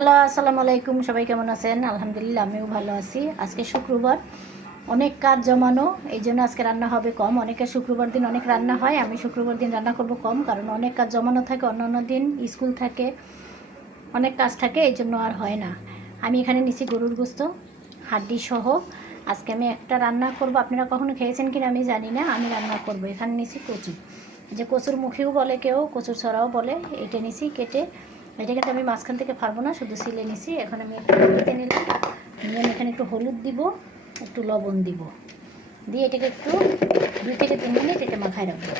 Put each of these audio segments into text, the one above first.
Hello, আসসালামু আলাইকুম। সবাই কেমন আছেন? আলহামদুলিল্লাহ, আমিও ভালো আছি। আজকে শুক্রবার, অনেক কাজ জমানো, এই জন্য আজকে রান্না হবে কম। অনেকের শুক্রবার দিন অনেক রান্না হয়, আমি শুক্রবার দিন রান্না করব কম, কারণ অনেক কাজ জমানো থাকে। অন্যান্য দিন স্কুল থাকে, অনেক কাজ থাকে, এই জন্য আর হয় না। আমি এখানে নিচ্ছি গরুর গোস্ত হাড্ডি সহ। আজকে আমি একটা রান্না করব। আপনারা কখনো খেয়েছেন কিনা আমি জানি না, আমি রান্না করব। এখানে নিচ্ছি কচু, যে কচুর মুখেও বলে কেউ, কচুর ছড়াও বলে। এইটা নিছি কেটে, এটা কিন্তু আমি মাঝখান থেকে পারবো না, শুধু সিলে নিছি। এখন আমি একটু কেটে নিলাম, নিয়ে আমি এখানে একটু হলুদ দিব, একটু লবণ দিব, দিয়ে এটাকে একটু 2 থেকে 3 মিনিট এটা মাখায় রাখবো।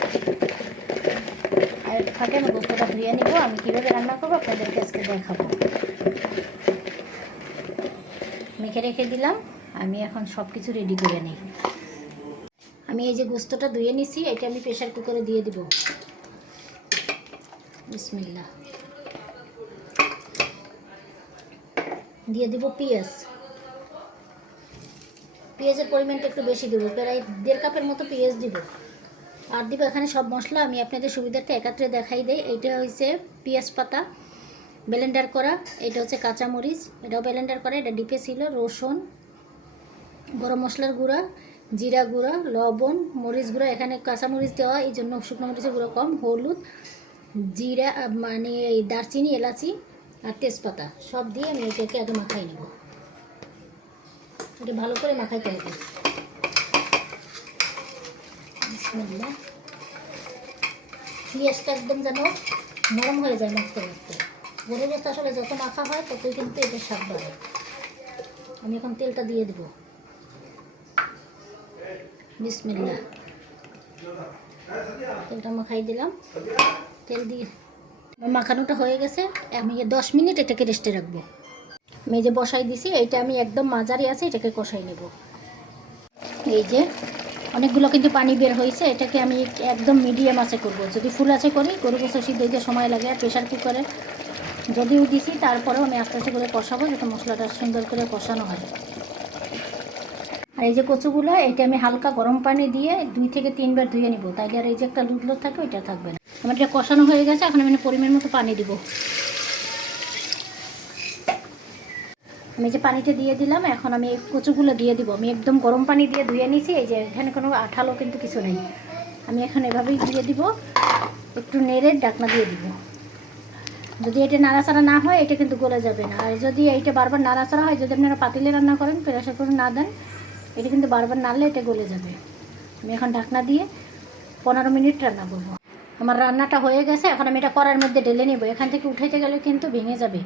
আর ফাঁকে আমি গোস্তটা ধুয়ে নিব। আমি কীভাবে রান্না করবো আপনাদেরকে আজকে দেখাবো। মেখে রেখে দিলাম, আমি এখন সব কিছু রেডি করে নিই। আমি এই যে গোস্তটা ধুয়ে নিছি, এটা আমি প্রেশার কুকারে দিয়ে দিব। বিসমিল্লাহ। দিয়ে দিব পেঁয়াজ। পেঁয়াজের পরিমাণটা একটু বেশি দেবো, প্রায় 1.5 কাপের মতো পেঁয়াজ দিব। আর দিব এখানে সব মশলা, আমি আপনাদের সুবিধার্থে একাত্রে দেখাই দেই। এইটা হচ্ছে পেঁয়াজ পাতা ব্লেন্ডার করা, এটা হচ্ছে কাঁচামরিচ, এটাও ব্লেন্ডার করা, এটা ডিপে ছিল। রসুন, গরম মশলার গুঁড়া, জিরা গুঁড়া, লবণ, মরিচ গুঁড়া, এখানে কাঁচামরিচ দেওয়া এই জন্য শুকনো মরিচের গুঁড়ো কম, হলুদ, জিরা, মানে এই দারচিনি, এলাচি আর তেজপাতা সব দিয়ে আমি এটাকে আগে মাখাই নেব। এটা ভালো করে মাখাইতে হবে। বিসমিল্লাহ। পেঁয়াজটা একদম যেন নরম হয়ে যায় মাখতে মাখতে। গরুর গোশত আসলে যত মাখা হয় ততই কিন্তু এটা স্বাদ বাড়ে। আমি এখন তেলটা দিয়ে দেব। বিসমিল্লাহ। তেলটা মাখাই দিলাম। তেল দিয়ে মাখানোটা হয়ে গেছে। আমি 10 মিনিট এটাকে রেস্টে রাখবো। আমি এই যে বসাই দিছি, এইটা আমি একদম মাঝারি আছে, এটাকে কষাই নেব। এই যে অনেকগুলো কিন্তু পানি বের হয়েছে, এটাকে আমি একদম মিডিয়াম আছে করব। যদি ফুল আছে করি, গরু গোশত সিদ্ধ দিতে সময় লাগে। আর প্রেশার কুকারে যদিও দিছি, তারপরেও আমি আস্তে আস্তে করে কষাবো, যাতে মশলাটা সুন্দর করে কষানো হয়। আর এই যে কচুগুলো, এটা আমি হালকা গরম পানি দিয়ে 2 থেকে 3 বার ধুয়ে নিব, তাইলে আর এই যে একটা লুটলো থাকে ওইটা থাকবে না। আমার এটা কষানো হয়ে গেছে, এখন আমি পরিমাণ মতো পানি দিব। আমি যে পানিটা দিয়ে দিলাম, এখন আমি কচুগুলো দিয়ে দিব। আমি একদম গরম পানি দিয়ে ধুয়ে নিছি, এই যে এখানে কোনো আঠালো কিন্তু কিছু নেই। আমি এখন এভাবেই দিয়ে দিব, একটু নেড়ে ঢাকনা দিয়ে দিব। যদি এটা নাড়াচাড়া না হয়, এটা কিন্তু গলে যাবে না। আর যদি এইটা বারবার নাড়াচাড়া হয়, যদি আপনারা পাতিলে রান্না করেন, প্রেশার কুকারে না দেন, এটা কিন্তু বারবার নাড়লে এটা গলে যাবে। আমি এখন ঢাকনা দিয়ে 15 মিনিট রান্না করব। আমার রান্নাটা হয়ে গেছে, এখন আমি এটা কড়াইয়ের মধ্যে ঢেলে নেব। এখান থেকে উঠাইতে গেলে কিন্তু ভেঙে যাবে,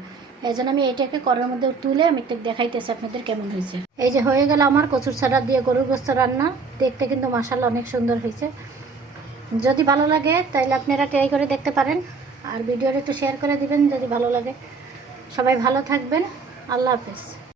এই জন্য আমি এটাকে কড়াইয়ের মধ্যে তুলে আমি দেখাইতেছি আপনাদের কেমন হয়েছে। এই যে হয়ে গেল আমার কচুর ছাড়া দিয়ে গরুর গোশত রান্না। দেখতে কিন্তু মাশাআল্লাহ অনেক সুন্দর হয়েছে। যদি ভালো লাগে তাহলে আপনারা ট্রাই করে দেখতে পারেন, আর ভিডিওটা একটু শেয়ার করে দিবেন যদি ভালো লাগে। সবাই ভালো থাকবেন। আল্লাহ হাফেজ।